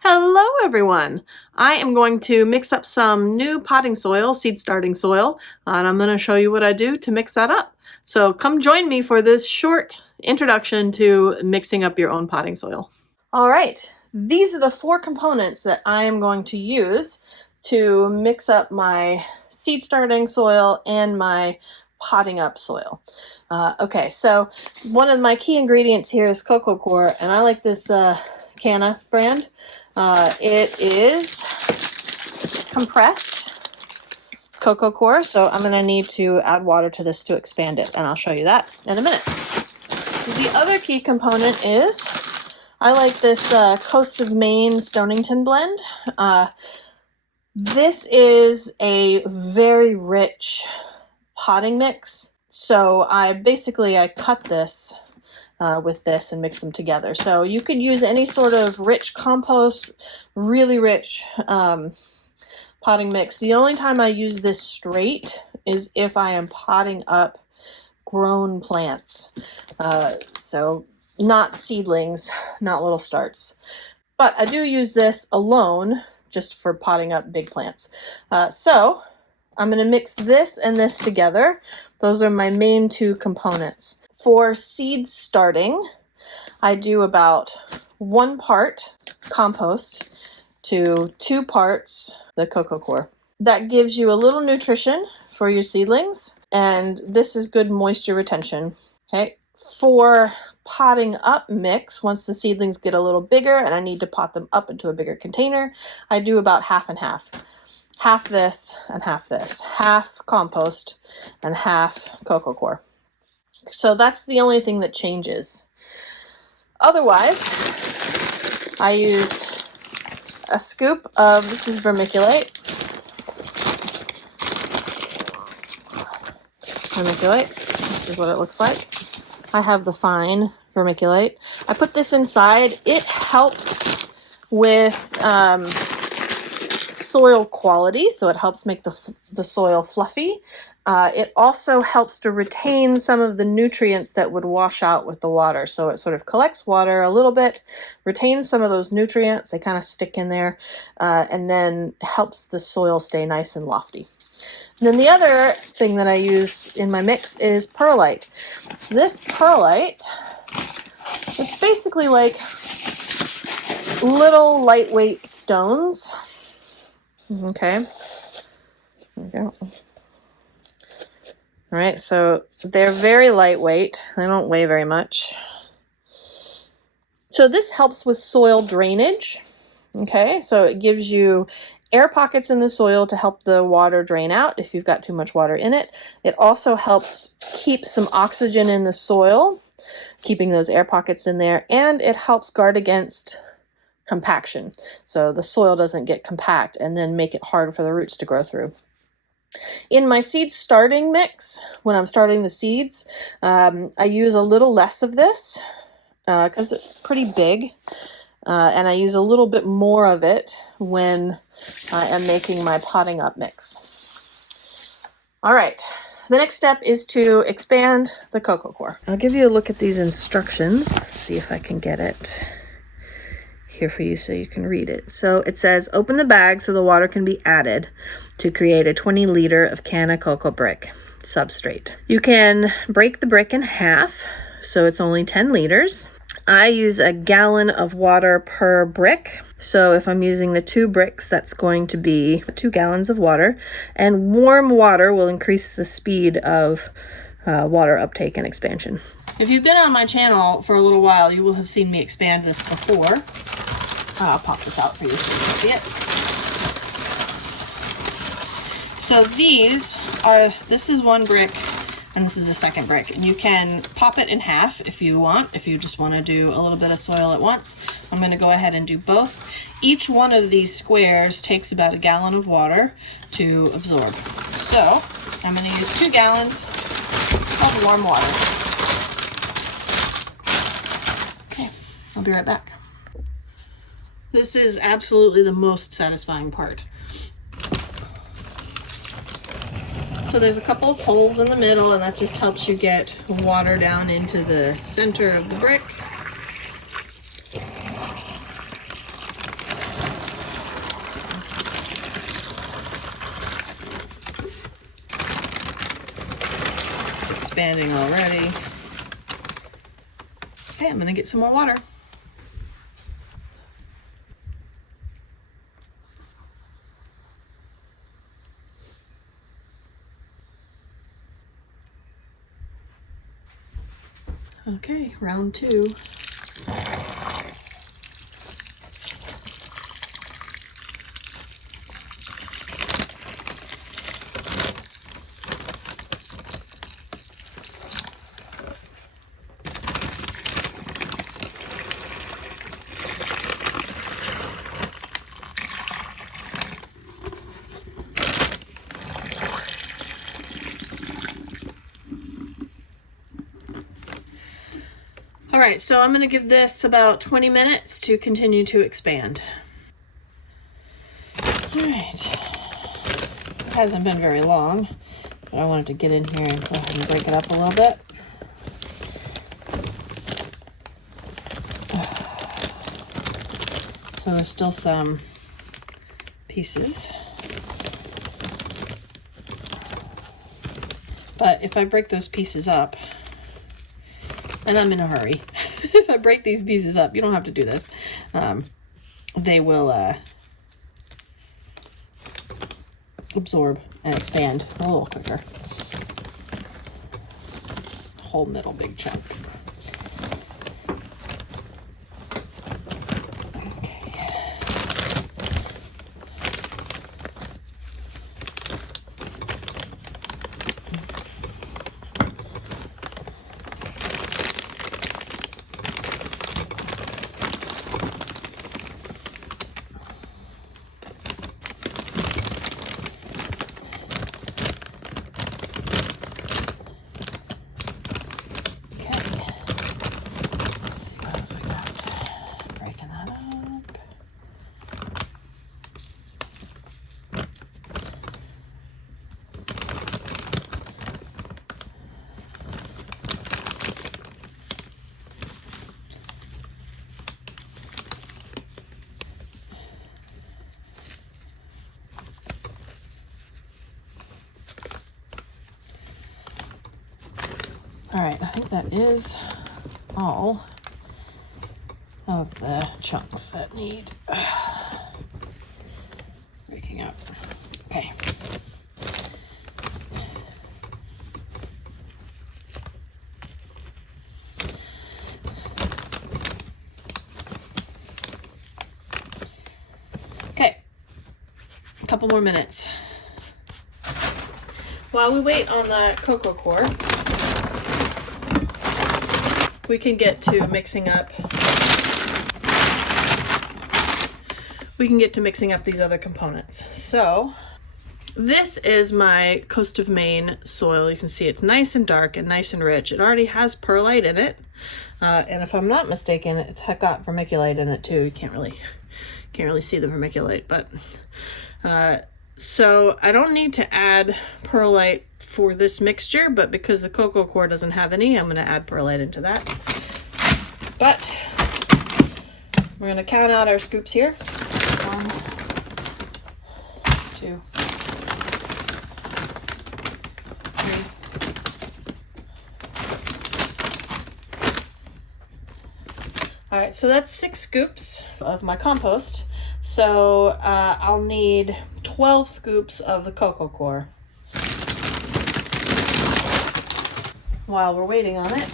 Hello everyone! I am going to mix up some new potting soil, seed starting soil, and I'm going to show you what I do to mix that up. So come join me for this short introduction to mixing up your own potting soil. Alright, these are the four components that I am going to use to mix up my seed starting soil and my potting up soil. Okay, so one of my key ingredients here is cocoa coir, and I like this Canna brand. It is compressed cocoa coir, so I'm going to need to add water to this to expand it, and I'll show you that in a minute. The other key component is I like this Coast of Maine Stonington blend. This is a very rich potting mix, so I cut this with this and mix them together. So you could use any sort of rich compost, really rich potting mix. The only time I use this straight is if I am potting up grown plants. So not seedlings, not little starts. But I do use this alone just for potting up big plants. So I'm going to mix this and this together. Those are my main two components. For seed starting, I do about 1 part compost to 2 parts the cocoa coir. That gives you a little nutrition for your seedlings, and this is good moisture retention. Okay, for potting up mix, once the seedlings get a little bigger and I need to pot them up into a bigger container, I do about half and half. Half this and half this. Half compost and half cocoa coir. So that's the only thing that changes. Otherwise, I use a scoop of, this is vermiculite. This is what it looks like. I have the fine vermiculite. I put this inside. It helps with soil quality, so it helps make the soil fluffy. It also helps to retain some of the nutrients that would wash out with the water. So it sort of collects water a little bit, retains some of those nutrients, they kind of stick in there, and then helps the soil stay nice and lofty. And then the other thing that I use in my mix is perlite. So this perlite, it's basically like little lightweight stones. Okay, there we go. All right, so they're very lightweight. They don't weigh very much. So this helps with soil drainage. Okay, so it gives you air pockets in the soil to help the water drain out if you've got too much water in it. It also helps keep some oxygen in the soil, keeping those air pockets in there, and it helps guard against compaction. So the soil doesn't get compact and then make it hard for the roots to grow through. In my seed starting mix, when I'm starting the seeds, I use a little less of this because it's pretty big, and I use a little bit more of it when I am making my potting up mix. All right, the next step is to expand the cocoa coir. I'll give you a look at these instructions, see if I can get it here for you so you can read it. So it says, open the bag so the water can be added to create a 20 liter of Canna cocoa brick substrate. You can break the brick in half, so it's only 10 liters. I use a gallon of water per brick. So if I'm using the 2 bricks, that's going to be 2 gallons of water, and warm water will increase the speed of water uptake and expansion. If you've been on my channel for a little while, you will have seen me expand this before. I'll pop this out for you so you can see it. So this is 1 brick and this is a 2nd brick. And you can pop it in half if you want, if you just want to do a little bit of soil at once. I'm going to go ahead and do both. Each one of these squares takes about a gallon of water to absorb. So I'm going to use 2 gallons of warm water. Okay, I'll be right back. This is absolutely the most satisfying part. So there's a couple of holes in the middle, and that just helps you get water down into the center of the brick. expanding already. Okay, I'm gonna get some more water. Okay, round 2. All right, so I'm going to give this about 20 minutes to continue to expand. All right, it hasn't been very long, but I wanted to get in here and go ahead and break it up a little bit. So there's still some pieces. But if I break those pieces up, and I'm in a hurry, if I break these pieces up, you don't have to do this, they will absorb and expand a little quicker. Whole middle big chunk. All right, I think that is all of the chunks that need breaking up. Okay. Okay, a couple more minutes. While we wait on the cocoa core, we can get to mixing up these other components. So this is my Coast of Maine soil. You can see it's nice and dark and nice and rich. It already has perlite in it, and if I'm not mistaken, it's got vermiculite in it too. You can't really see the vermiculite, but so I don't need to add perlite for this mixture, but because the cocoa core doesn't have any, I'm going to add perlite into that. But we're going to count out our scoops here. 1, 2, 3, 6. All right, so that's 6 scoops of my compost. So I'll need 12 scoops of the cocoa core. While we're waiting on it.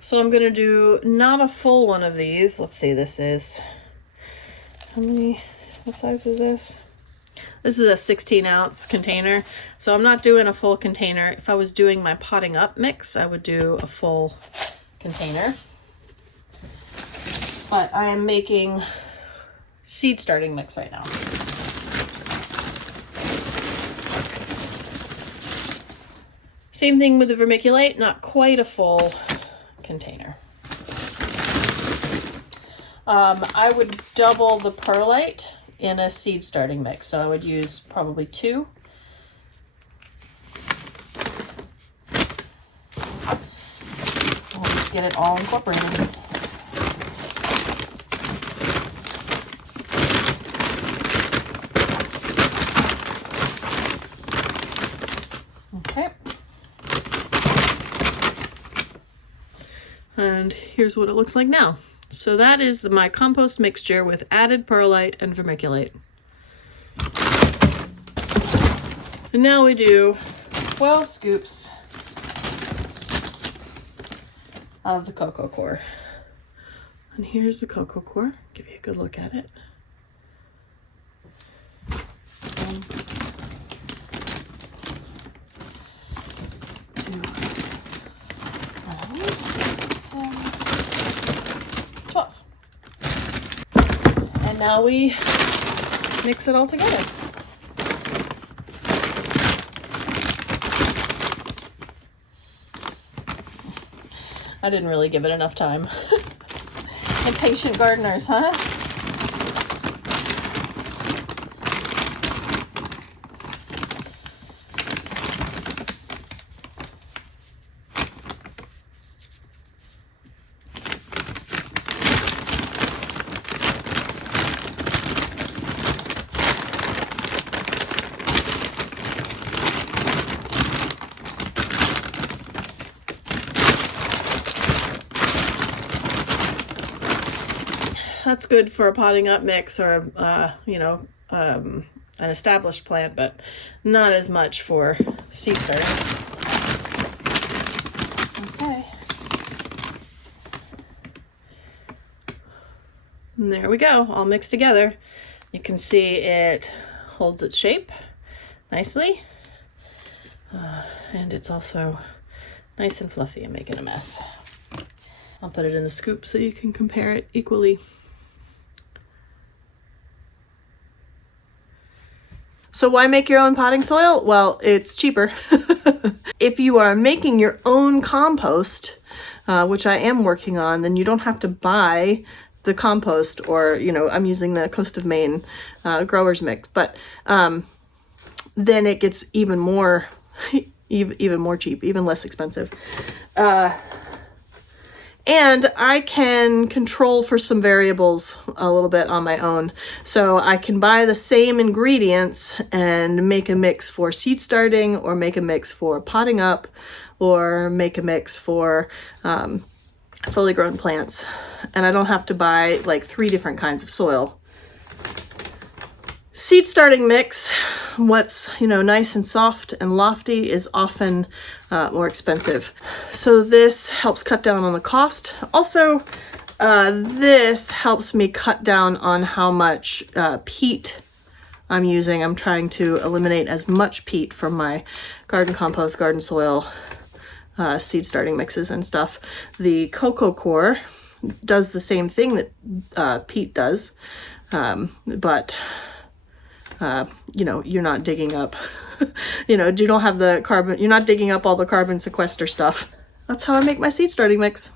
So I'm gonna do not a full one of these. Let's see, this is, what size is this? This is a 16-ounce container. So I'm not doing a full container. If I was doing my potting up mix, I would do a full container. But I am making seed starting mix right now. Same thing with the vermiculite, not quite a full container. I would double the perlite in a seed starting mix, so I would use probably 2. We'll just get it all incorporated. Okay. And here's what it looks like now. So that is my compost mixture with added perlite and vermiculite. And now we do 12 scoops of the cocoa coir. And here's the cocoa coir. Give you a good look at it. And now we mix it all together. I didn't really give it enough time. Impatient gardeners, huh? That's good for a potting up mix or, an established plant, but not as much for seed starting. Okay. And there we go, all mixed together. You can see it holds its shape nicely. And it's also nice and fluffy and making a mess. I'll put it in the scoop so you can compare it equally. So why make your own potting soil? Well, it's cheaper. If you are making your own compost, which I am working on, then you don't have to buy the compost, or, I'm using the Coast of Maine growers mix, but then it gets even more, even more cheap, even less expensive. And I can control for some variables a little bit on my own. So I can buy the same ingredients and make a mix for seed starting, or make a mix for potting up, or make a mix for fully grown plants. And I don't have to buy like 3 different kinds of soil. Seed starting mix, what's nice and soft and lofty, is often more expensive. So this helps cut down on the cost. Also, this helps me cut down on how much peat I'm using. I'm trying to eliminate as much peat from my garden compost, garden soil, seed starting mixes and stuff. The cocoa coir does the same thing that peat does, but you're not digging up, you don't have the carbon, you're not digging up all the carbon sequester stuff. That's how I make my seed starting mix.